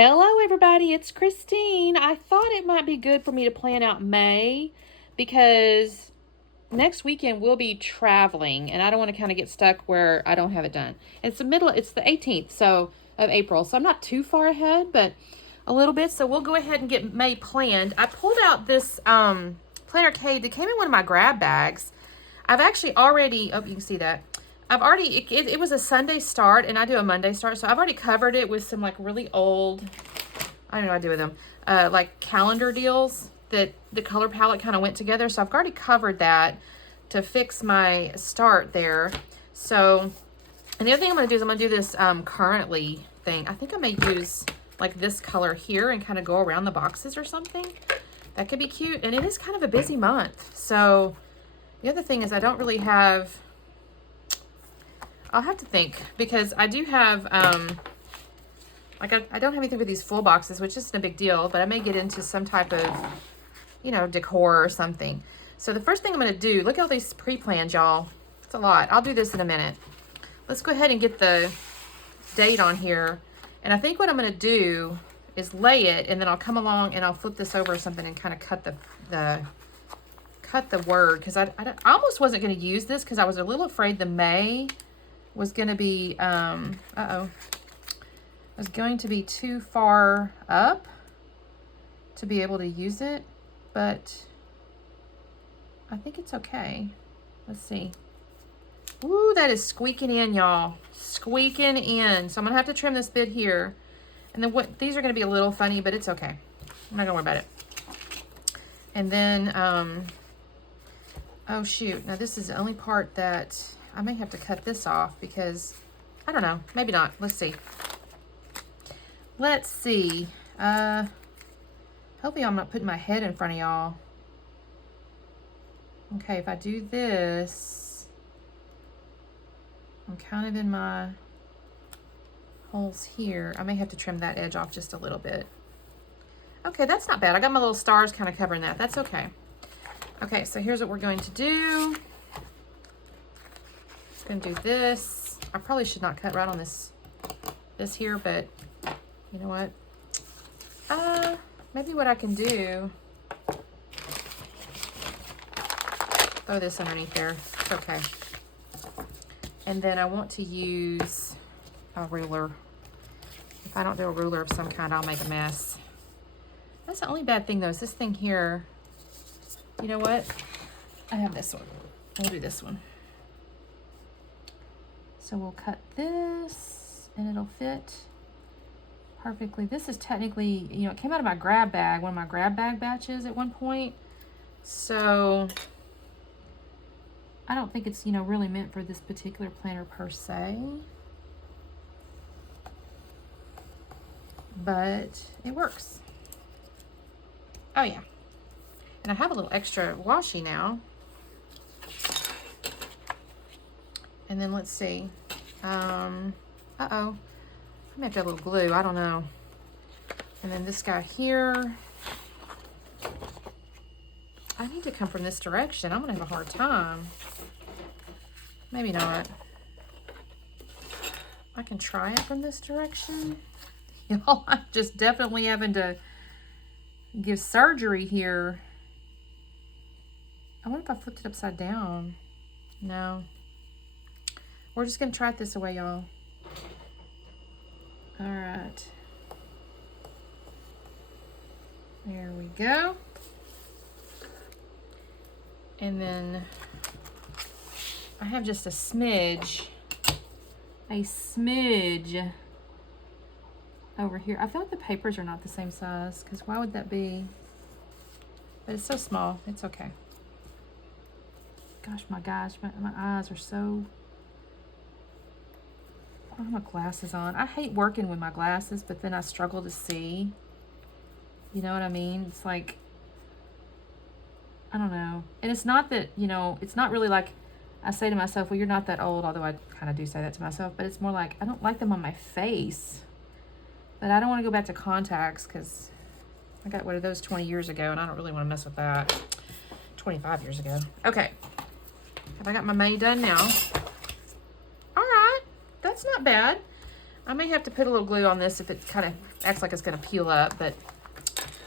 Hello everybody, it's Christine. I thought it might be good for me to plan out May because next weekend we'll be traveling and I don't want to kind of get stuck where I don't have it done. It's the 18th of April, so I'm not too far ahead, but a little bit. So we'll go ahead and get May planned. I pulled out this planner cade that came in one of my grab bags. I've actually already, oh, you can see that. It was a Sunday start and I do a Monday start. So I've already covered it with some like really old, I don't know what I do with them, like calendar deals that the color palette kind of went together. So I've already covered that to fix my start there. So, and the other thing I'm going to do is I'm going to do this currently thing. I think I may use like this color here and kind of go around the boxes or something. That could be cute. And it is kind of a busy month. So the other thing is I don't really have, I'll have to think because I do have, like I don't have anything with these full boxes, which isn't a big deal, but I may get into some type of, you know, decor or something. So the first thing I'm going to do, look at all these pre-planned, y'all. It's a lot. I'll do this in a minute. Let's go ahead and get the date on here. And I think what I'm going to do is lay it, and then I'll come along and I'll flip this over or something and kind of cut the word. Because I almost wasn't going to use this because I was a little afraid the May was going to be, was going to be too far up to be able to use it, but I think it's okay. Let's see. Ooh, that is squeaking in, y'all. Squeaking in. So I'm gonna have to trim this bit here. And then these are gonna be a little funny, but it's okay. I'm not gonna worry about it. And then, oh shoot. Now this is the only part that I may have to cut this off because, I don't know, maybe not. Let's see. Let's see. Hopefully I'm not putting my head in front of y'all. Okay, if I do this, I'm kind of in my holes here. I may have to trim that edge off just a little bit. Okay, that's not bad. I got my little stars kind of covering that. That's okay. Okay, so here's what we're going to do. Going to do this. I probably should not cut right on this here, but you know what? Maybe what I can do, throw this underneath there. It's okay. And then I want to use a ruler. If I don't do a ruler of some kind, I'll make a mess. That's the only bad thing though, is this thing here. You know what? I have this one. We'll do this one. So we'll cut this and it'll fit perfectly. This is technically, you know, it came out of my grab bag, one of my grab bag batches at one point. So I don't think it's, you know, really meant for this particular planner per se. But it works. Oh yeah. And I have a little extra washi now. And then let's see. Uh-oh. I may have to have a little glue. I don't know. And then this guy here. I need to come from this direction. I'm going to have a hard time. Maybe not. I can try it from this direction. Y'all, I'm just definitely having to give surgery here. I wonder if I flipped it upside down. No. We're just going to try it this way, y'all. All right. There we go. And then I have just a smidge over here. I feel like the papers are not the same size because why would that be? But it's so small. It's okay. Gosh, my eyes are so... I have my glasses on. I hate working with my glasses, but then I struggle to see. You know what I mean? It's like, I don't know. And it's not that, you know, it's not really like I say to myself, well, you're not that old, although I kind of do say that to myself, but it's more like I don't like them on my face. But I don't want to go back to contacts because I got one of those 20 years ago, and I don't really want to mess with that. 25 years ago. Okay. Have I got my May done now? All right. That's not bad. I may have to put a little glue on this if it kind of acts like it's going to peel up, but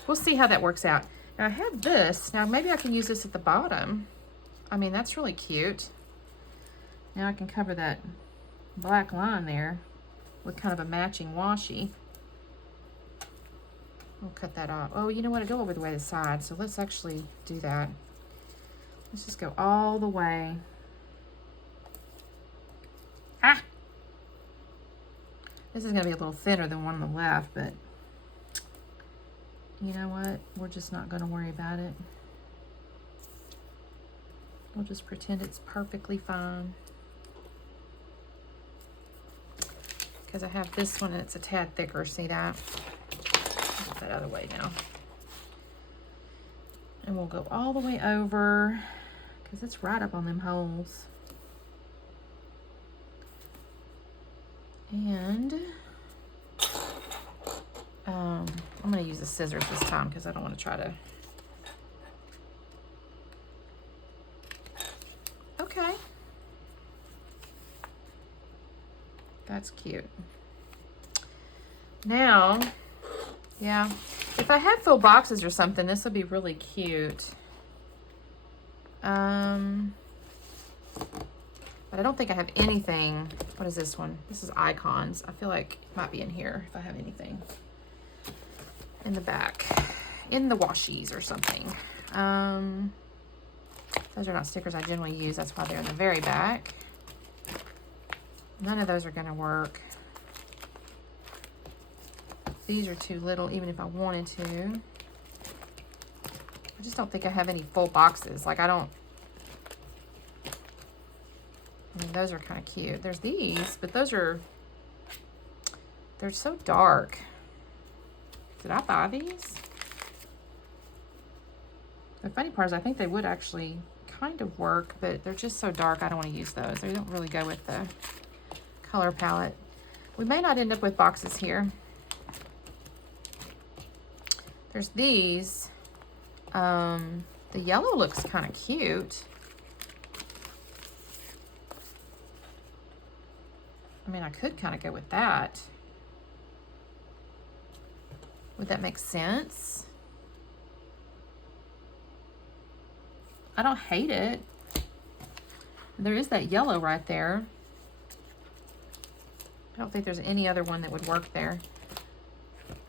we'll see how that works out. Now I have this. Now maybe I can use this at the bottom. I mean, that's really cute. Now I can cover that black line there with kind of a matching washi. We'll cut that off. Oh, you know what? It'll go over the way to the side, so let's actually do that. Let's just go all the way. Ah! This is going to be a little thinner than one on the left, but you know what? We're just not going to worry about it. We'll just pretend it's perfectly fine. Because I have this one and it's a tad thicker. See that? Put that other way now. And we'll go all the way over because it's right up on them holes. And I'm going to use the scissors this time because I don't want to try to. Okay. That's cute. Now, yeah, if I had full boxes or something, this would be really cute. But I don't think I have anything. What is this one? This is Icons. I feel like it might be in here if I have anything. In the back. In the washies or something. Those are not stickers I generally use. That's why they're in the very back. None of those are going to work. These are too little, even if I wanted to. I just don't think I have any full boxes. Like, I mean, those are kind of cute. There's these, but they're so dark. Did I buy these? The funny part is I think they would actually kind of work, but they're just so dark I don't want to use those. They don't really go with the color palette. We may not end up with boxes here. There's these. The yellow looks kind of cute. I mean, I could kind of go with that. Would that make sense? I don't hate it. There is that yellow right there. I don't think there's any other one that would work there.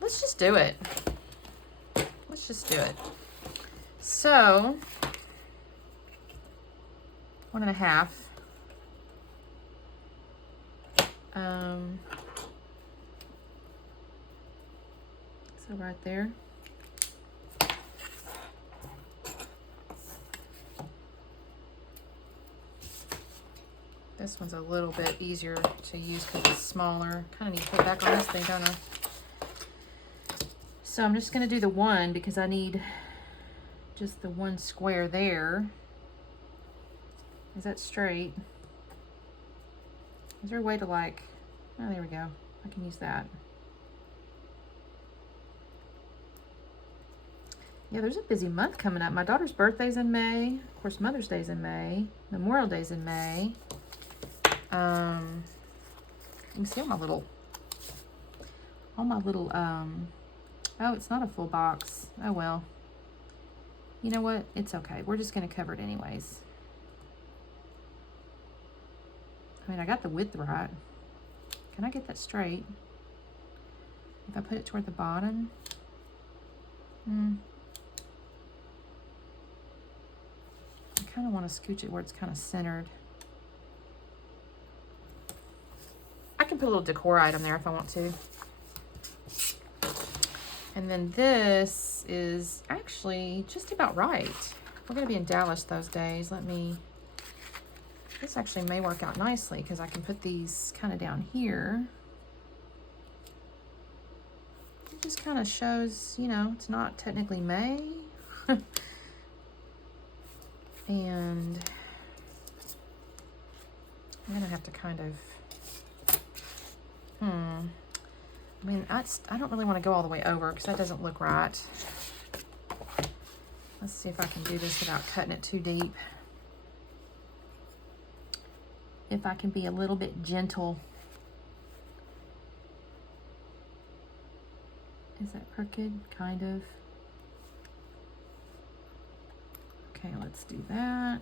Let's just do it. Let's just do it. So, 1.5. So right there. This one's a little bit easier to use because it's smaller. Kind of need to put it back on this thing, don't I? So I'm just going to do the one because I need just the one square there. Is that straight? Is there a way to like, oh, there we go. I can use that. Yeah, there's a busy month coming up. My daughter's birthday's in May. Of course, Mother's Day's in May. Memorial Day's in May. You can see all my little, oh, it's not a full box. Oh, well. You know what? It's okay. We're just going to cover it anyways. I mean, I got the width right. Can I get that straight? If I put it toward the bottom? I kind of want to scooch it where it's kind of centered. I can put a little decor item there if I want to. And then this is actually just about right. We're going to be in Dallas those days. This actually may work out nicely because I can put these kind of down here. It just kind of shows, you know, it's not technically May. And I'm going to have to kind of, I mean, I don't really want to go all the way over because that doesn't look right. Let's see if I can do this without cutting it too deep. If I can be a little bit gentle. Is that crooked? Kind of. Okay, let's do that.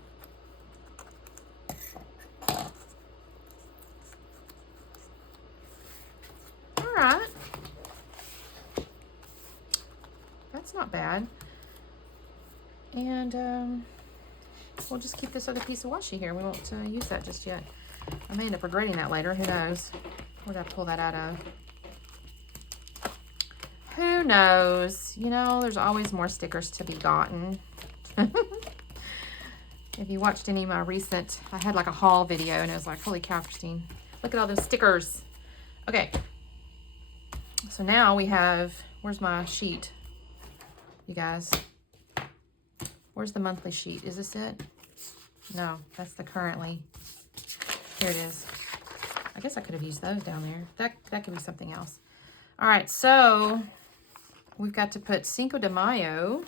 All right. That's not bad. And we'll just keep this other piece of washi here. We won't use that just yet. I may end up regretting that later. Who knows? Where did I pull that out of? Who knows? You know, there's always more stickers to be gotten. If you watched any of my recent, I had like a haul video and it was like, holy cow, Christine, look at all those stickers. Okay. So now we have, where's my sheet? You guys, where's the monthly sheet? Is this it? No, that's the currently. Here it is. I guess I could have used those down there. That could be something else. All right, so we've got to put Cinco de Mayo.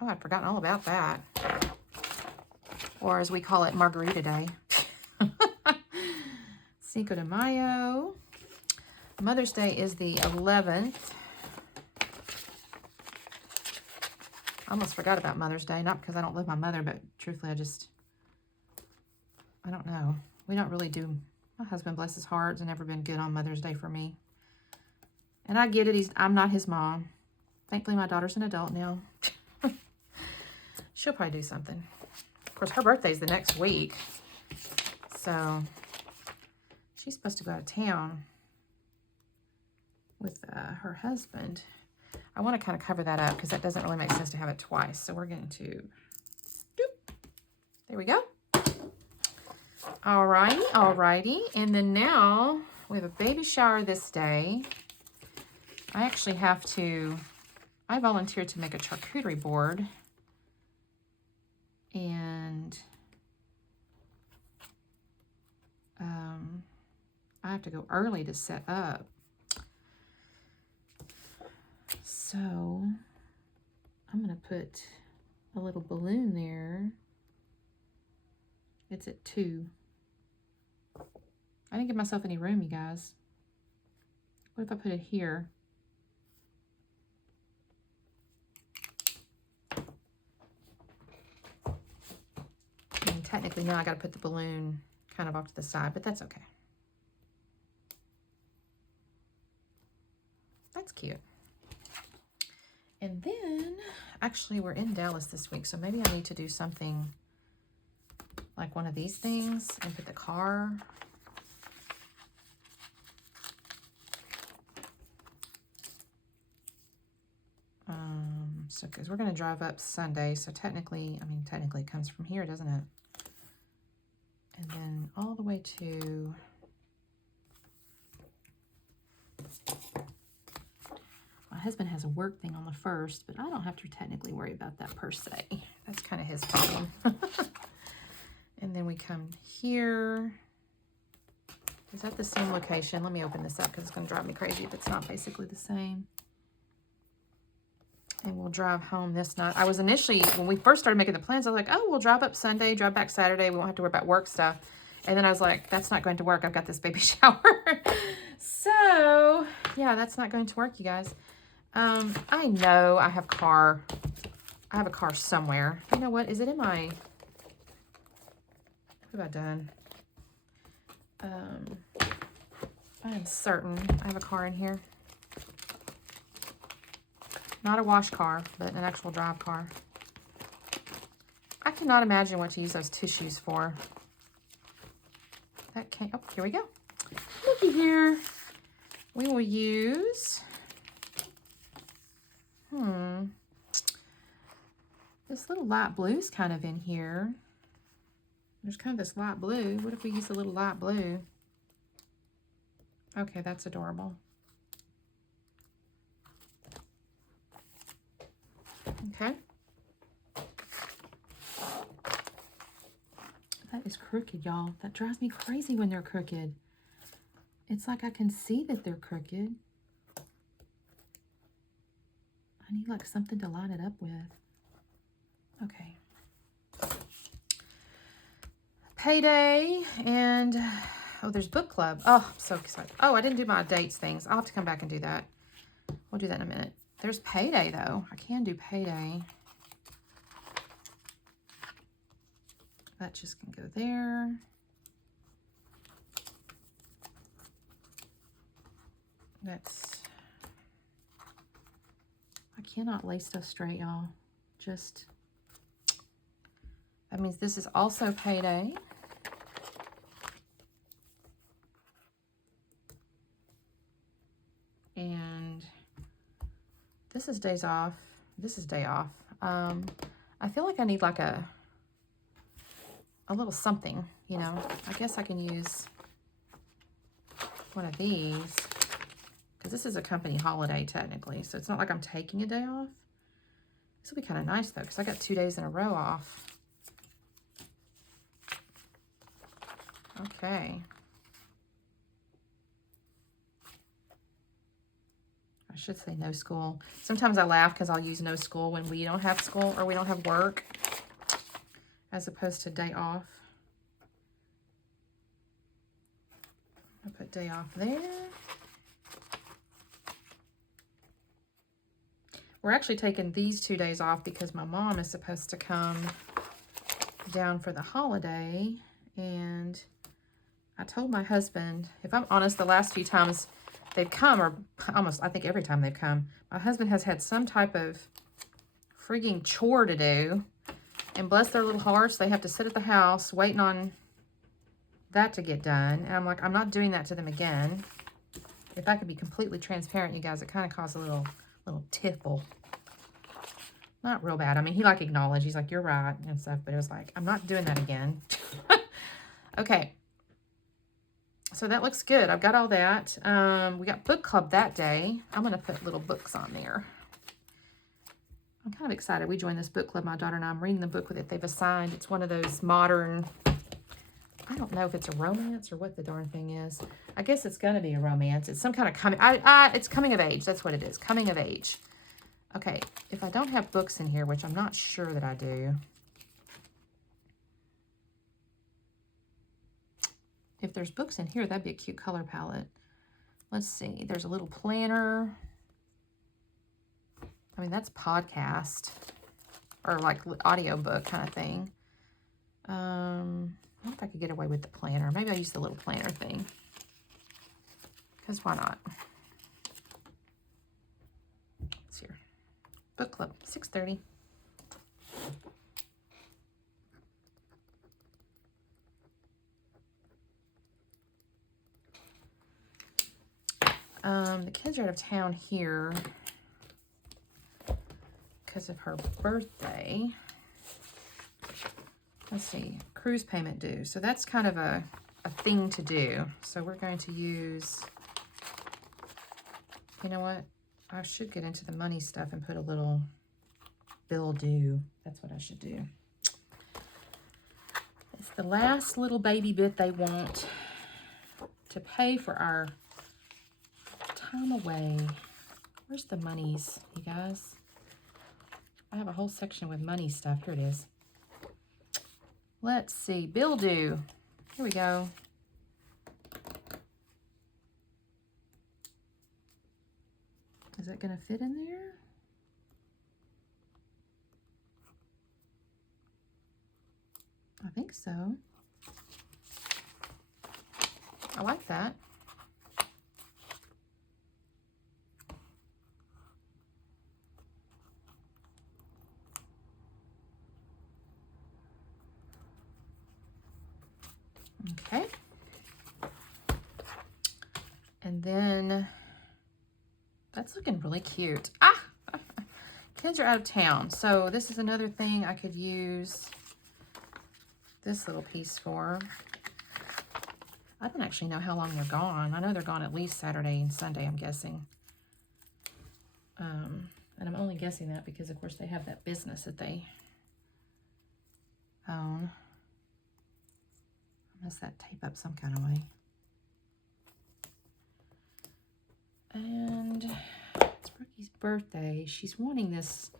Oh, I'd forgotten all about that. Or as we call it, Margarita Day. Cinco de Mayo. Mother's Day is the 11th. I almost forgot about Mother's Day. Not because I don't love my mother, but truthfully, I don't know. We don't really do. My husband, bless his heart, has never been good on Mother's Day for me. And I get it. I'm not his mom. Thankfully, my daughter's an adult now. She'll probably do something. Of course, her birthday's the next week. So, she's supposed to go out of town with her husband. I want to kind of cover that up because that doesn't really make sense to have it twice. So, we're going to doop. There we go. Alrighty, alrighty. And then now, we have a baby shower this day. I actually have to, I volunteered to make a charcuterie board. And I have to go early to set up. So I'm going to put a little balloon there. It's at 2. I didn't give myself any room, you guys. What if I put it here? And technically now I got to put the balloon kind of off to the side, but that's okay. That's cute. And then, actually, we're in Dallas this week, so maybe I need to do something like one of these things and put the car. So, because we're going to drive up Sunday, so technically, technically it comes from here, doesn't it? And then all the way to... My husband has a work thing on the 1st, but I don't have to technically worry about that per se. That's kind of his problem. And then we come here. Is that the same location? Let me open this up because it's going to drive me crazy if it's not basically the same. And we'll drive home this night. I was initially, when we first started making the plans, I was like, oh, we'll drive up Sunday, drive back Saturday. We won't have to worry about work stuff. And then I was like, that's not going to work. I've got this baby shower. So, yeah, that's not going to work, you guys. I know I have a car somewhere. You know what? Is it in my... What have I done? I am certain I have a car in here. Not a wash car, but an actual drive car. I cannot imagine what to use those tissues for. That can't... Oh, here we go. Looky here. We will use... This little light blue is kind of in here. There's kind of this light blue. What if we use a little light blue? Okay, that's adorable. Okay. That is crooked, y'all. That drives me crazy when they're crooked. It's like I can see that they're crooked. I need like something to line it up with. Okay. Payday and oh, there's book club. Oh, I'm so excited. Oh, I didn't do my dates things. I'll have to come back and do that. We'll do that in a minute. There's Payday, though. I can do Payday. That just can go there. That's... I cannot lay stuff straight, y'all. Just... That means this is also Payday. And this is Days Off. This is Day Off. I feel like I need like a little something, you know. I guess I can use one of these because this is a company holiday technically. So it's not like I'm taking a day off. This will be kind of nice though because I got 2 days in a row off. Okay. I should say no school. Sometimes I laugh because I'll use no school when we don't have school or we don't have work as opposed to day off. I'll put day off there. We're actually taking these 2 days off because my mom is supposed to come down for the holiday. And I told my husband, if I'm honest, the last few times they've come, or almost, I think every time they've come, my husband has had some type of frigging chore to do. And bless their little hearts, they have to sit at the house waiting on that to get done. And I'm like, I'm not doing that to them again. If I could be completely transparent, you guys, it kind of caused a little tickle. Not real bad. I mean, he like acknowledged, he's like, you're right and stuff, but it was like, I'm not doing that again. Okay. So that looks good. I've got all that. We got book club that day. I'm going to put little books on there. I'm kind of excited. We joined this book club, my daughter and I. I'm reading the book that they've assigned. It's one of those modern, I don't know if it's a romance or what the darn thing is. I guess it's going to be a romance. It's some kind of coming, it's coming of age. That's what it is. Coming of age. Okay. If I don't have books in here, which I'm not sure that I do. If there's books in here, that'd be a cute color palette. Let's see. There's a little planner. I mean, that's podcast or like audiobook kind of thing. I wonder if I could get away with the planner. Maybe I'll use the little planner thing. Because why not? It's here. Book club, 6:30. The kids are out of town here because of her birthday. Let's see, cruise payment due. So that's kind of a thing to do. So we're going to use, you know what? I should get into the money stuff and put a little bill due. That's what I should do. It's the last little baby bit they want to pay for our time away. Where's the monies, you guys? I have a whole section with money stuff. Here it is. Let's see. Bill due. Here we go. Is that going to fit in there? I think so. I like that. Okay. And then that's looking really cute. Ah! Kids are out of town. So this is another thing I could use this little piece for. I don't actually know how long they're gone. I know they're gone at least Saturday and Sunday, I'm guessing. And I'm only guessing that because, of course, they have that business that they own. I must that tape up some kind of way. And it's Brookie's birthday. She's wanting this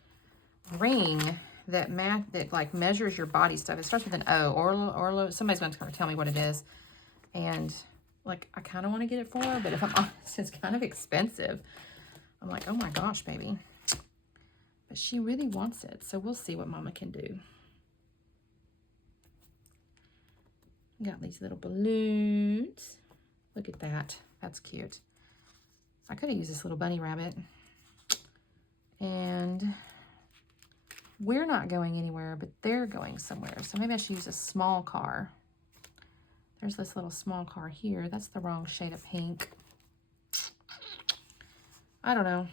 ring that like measures your body stuff. It starts with an O. Orlo. Somebody's going to tell me what it is. And like, I kind of want to get it for her, but if I'm honest, it's kind of expensive. I'm like, oh my gosh, baby. But she really wants it, so we'll see what Mama can do. Got these little balloons. Look at that. That's cute. I could have used this little bunny rabbit. And we're not going anywhere, but they're going somewhere. So maybe I should use a small car. There's this little small car here. That's the wrong shade of pink. I don't know.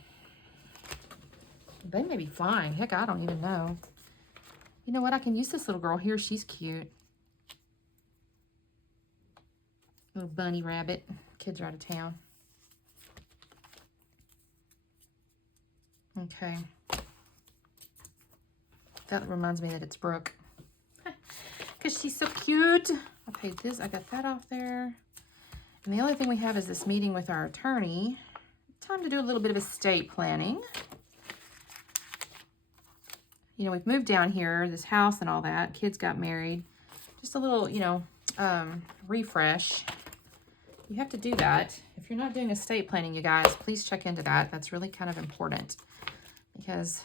They may be fine. Heck, I don't even know. You know what? I can use this little girl here. She's cute. Little bunny rabbit. Kids are out of town. Okay. That reminds me that it's Brooke. Because she's so cute. I paid this. I got that off there. And the only thing we have is this meeting with our attorney. Time to do a little bit of estate planning. You know, we've moved down here, this house and all that. Kids got married. Just a little, you know, refresh. You have to do that. If you're not doing estate planning, you guys, please check into that. That's really kind of important. Because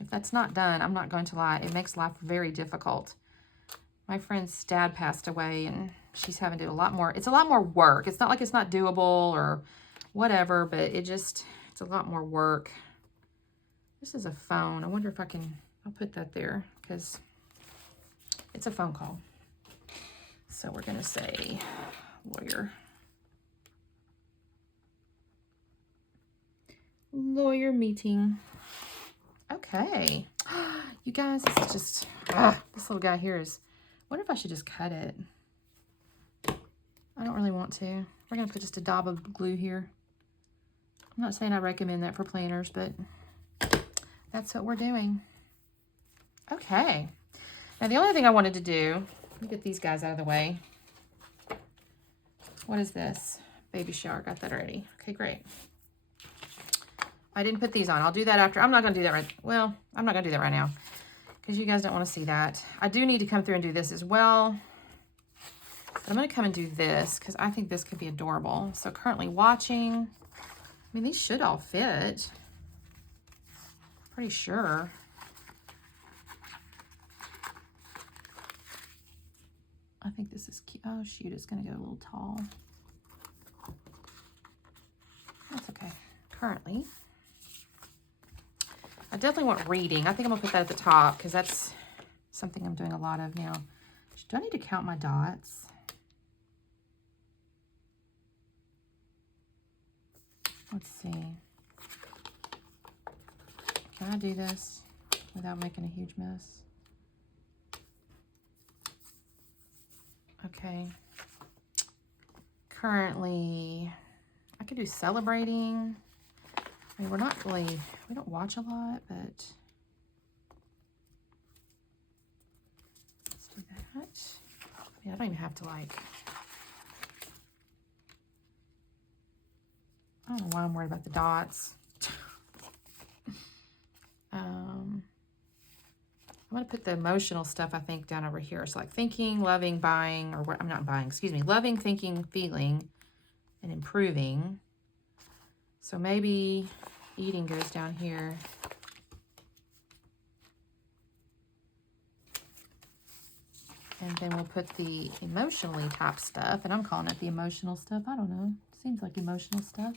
if that's not done, I'm not going to lie, it makes life very difficult. My friend's dad passed away and she's having to do a lot more. It's a lot more work. It's not like it's not doable or whatever, but it's a lot more work. This is a phone. I wonder if I'll put that there because it's a phone call. So we're going to say lawyer. Lawyer meeting. Okay. You guys, this is just, this little guy here is, I wonder if I should just cut it. I don't really want to. We're going to put just a dab of glue here. I'm not saying I recommend that for planners, but that's what we're doing. Okay. Now, the only thing I wanted to do, let me get these guys out of the way. What is this? Baby shower. Got that already. Okay, great. I didn't put these on. I'll do that after. I'm not going to do that right. Well, I'm not going to do that right now because you guys don't want to see that. I do need to come through and do this as well. But I'm going to come and do this because I think this could be adorable. So currently watching. I mean, these should all fit. Pretty sure. I think this is cute. Oh, shoot. It's going to go a little tall. That's okay. Currently. I definitely want reading. I think I'm going to put that at the top because that's something I'm doing a lot of now. Do I need to count my dots? Let's see. Can I do this without making a huge mess? Okay. Currently, I could do celebrating. I mean, we don't watch a lot, but let's do that. I mean, I don't even have to I don't know why I'm worried about the dots. I'm going to put the emotional stuff, I think, down over here. So like thinking, loving, buying, or what, I'm not buying, excuse me, loving, thinking, feeling, and improving. So maybe eating goes down here. And then we'll put the emotionally type stuff. And I'm calling it the emotional stuff. I don't know. Seems like emotional stuff.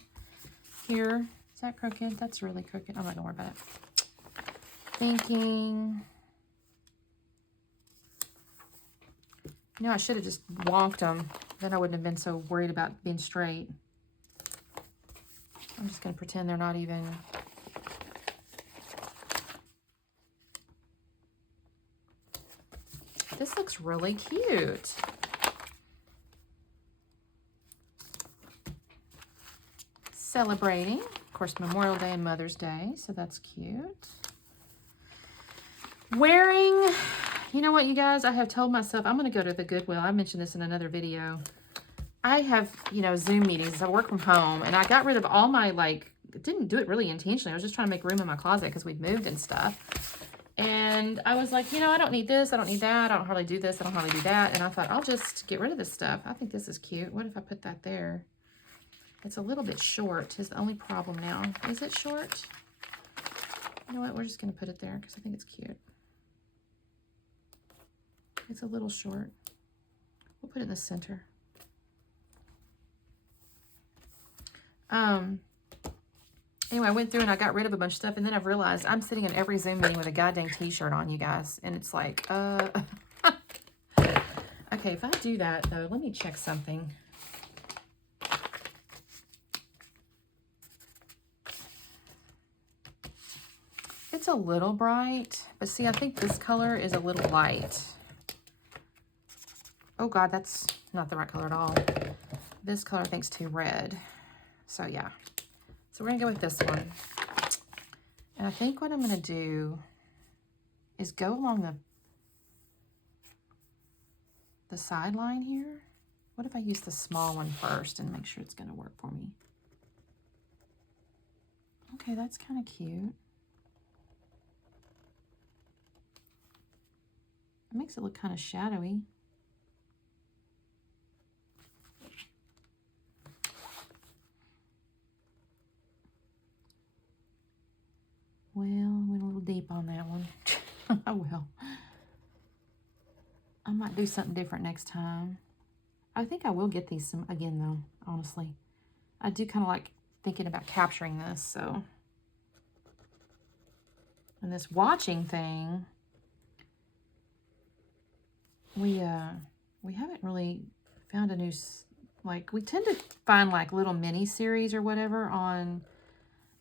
Here. Is that crooked? That's really crooked. I'm not going to worry about it. Thinking. You know, I should have just wonked them. Then I wouldn't have been so worried about being straight. I'm just going to pretend they're not even. This looks really cute. Celebrating. Of course, Memorial Day and Mother's Day, so that's cute. Wearing, you know what, you guys? I have told myself I'm going to go to the Goodwill. I mentioned this in another video. I have, you know, Zoom meetings. I work from home, and I got rid of all my, didn't do it really intentionally. I was just trying to make room in my closet because we've moved and stuff. And I was like, you know, I don't need this. I don't need that. I don't hardly do this. I don't hardly do that. And I thought, I'll just get rid of this stuff. I think this is cute. What if I put that there? It's a little bit short is the only problem now. Is it short? You know what? We're just going to put it there because I think it's cute. It's a little short. We'll put it in the center. Anyway, I went through and I got rid of a bunch of stuff, and then I've realized I'm sitting in every Zoom meeting with a goddamn t-shirt on, you guys. And it's like, okay, if I do that, though, let me check something. It's a little bright, but see, I think this color is a little light. Oh, God, that's not the right color at all. This color I think's too red. So, yeah. So, we're going to go with this one. And I think what I'm going to do is go along the sideline here. What if I use the small one first and make sure it's going to work for me? Okay, that's kind of cute. It makes it look kind of shadowy. Well, I went a little deep on that one. Oh, well. I might do something different next time. I think I will get these again, though, honestly. I do kind of like thinking about capturing this, so. And this watching thing, we haven't really found a new, like, we tend to find, like, little mini-series or whatever on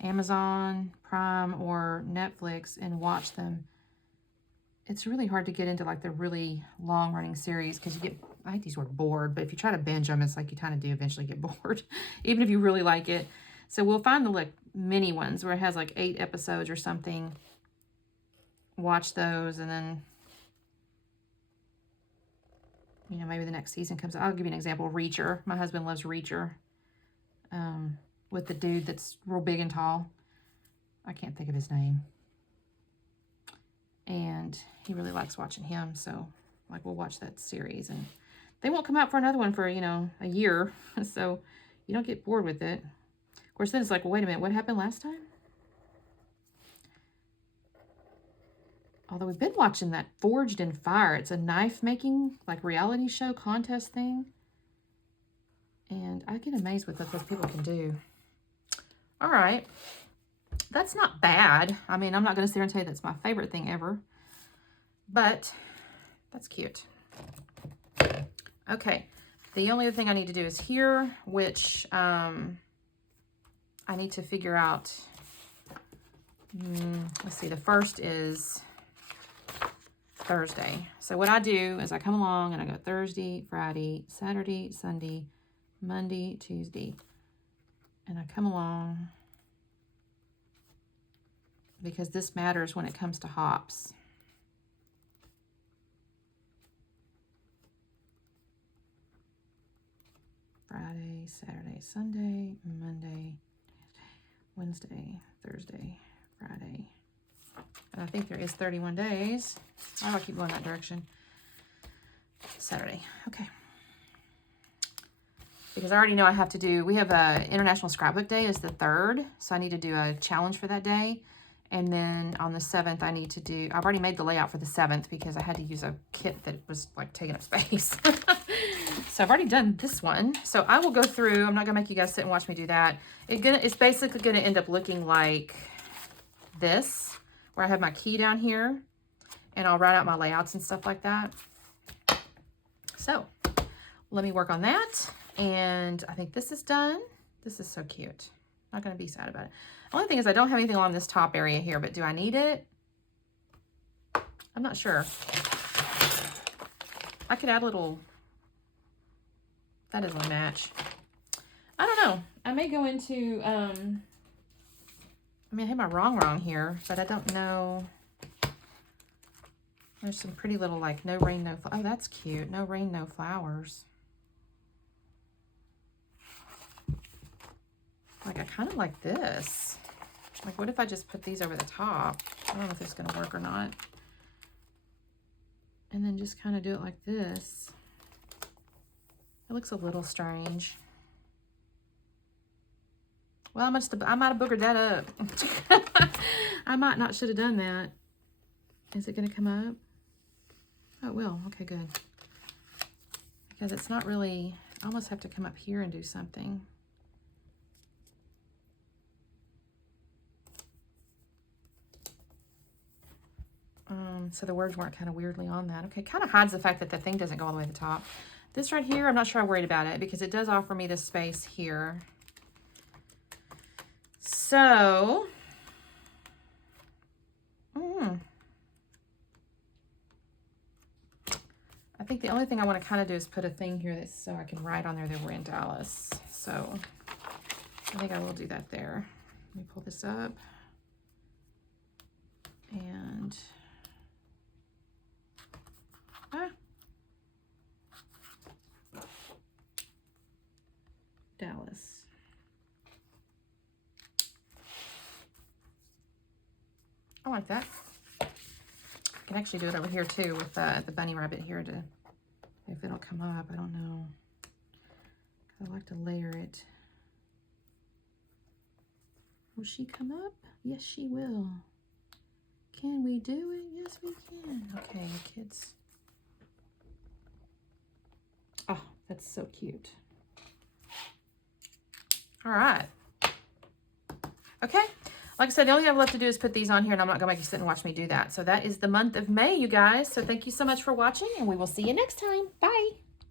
Amazon Prime or Netflix and watch them. It's really hard to get into like the really long running series because you get, I hate these words, bored, but if you try to binge them, it's like you kind of do eventually get bored, even if you really like it. So we'll find the like mini ones where it has like 8 episodes or something. Watch those, and then, you know, maybe the next season comes out. I'll give you an example. Reacher. My husband loves Reacher. With the dude that's real big and tall. I can't think of his name. And he really likes watching him, so like we'll watch that series, and they won't come out for another one for, you know, a year, so you don't get bored with it. Of course, then it's like, well, wait a minute, what happened last time? Although we've been watching that Forged in Fire. It's a knife making like reality show contest thing, and I get amazed with what those people can do. All right. That's not bad. I mean, I'm not going to sit here and tell you that's my favorite thing ever, but that's cute. Okay. The only other thing I need to do is here, which I need to figure out. Let's see. The first is Thursday. So what I do is I come along and I go Thursday, Friday, Saturday, Sunday, Monday, Tuesday. And I come along because this matters when it comes to hops. Friday, Saturday, Sunday, Monday, Wednesday, Thursday, Friday. And I think there is 31 days. Why do I keep going that direction? Saturday. Okay. Because I already know I have to do, we have a International Scrapbook Day is the 3rd. So I need to do a challenge for that day. And then on the 7th, I need to do, I've already made the layout for the 7th because I had to use a kit that was like taking up space. So I've already done this one. So I will go through, I'm not gonna make you guys sit and watch me do that. It's basically gonna end up looking like this, where I have my key down here and I'll write out my layouts and stuff like that. So let me work on that. And I think this is done. This is so cute. Not going to be sad about it. The only thing is I don't have anything along this top area here, but do I need it? I'm not sure. I could add a little, that doesn't really match. I don't know. I may go into, I mean, I have my wrong here, but I don't know. There's some pretty little like no rain, no, oh, that's cute. No rain, no flowers. Like, I kind of like this. Like, what if I just put these over the top? I don't know if this is going to work or not. And then just kind of do it like this. It looks a little strange. Well, I might have boogered that up. I might not should have done that. Is it going to come up? Oh, it will. Okay, good. Because it's not really, I almost have to come up here and do something. So the words weren't kind of weirdly on that. Okay, kind of hides the fact that the thing doesn't go all the way to the top. This right here, I'm not sure I'm worried about it because it does offer me this space here. So, I think the only thing I want to kind of do is put a thing here that's so I can write on there that we're in Dallas. So, I think I will do that there. Let me pull this up. And, Dallas. I like that. I can actually do it over here too with the bunny rabbit here to, if it'll come up, I don't know. I like to layer it. Will she come up? Yes, she will. Can we do it? Yes, we can. Okay, kids. Oh, that's so cute. All right. Okay. Like I said, the only thing I've left to do is put these on here, and I'm not going to make you sit and watch me do that. So that is the month of May, you guys. So thank you so much for watching, and we will see you next time. Bye.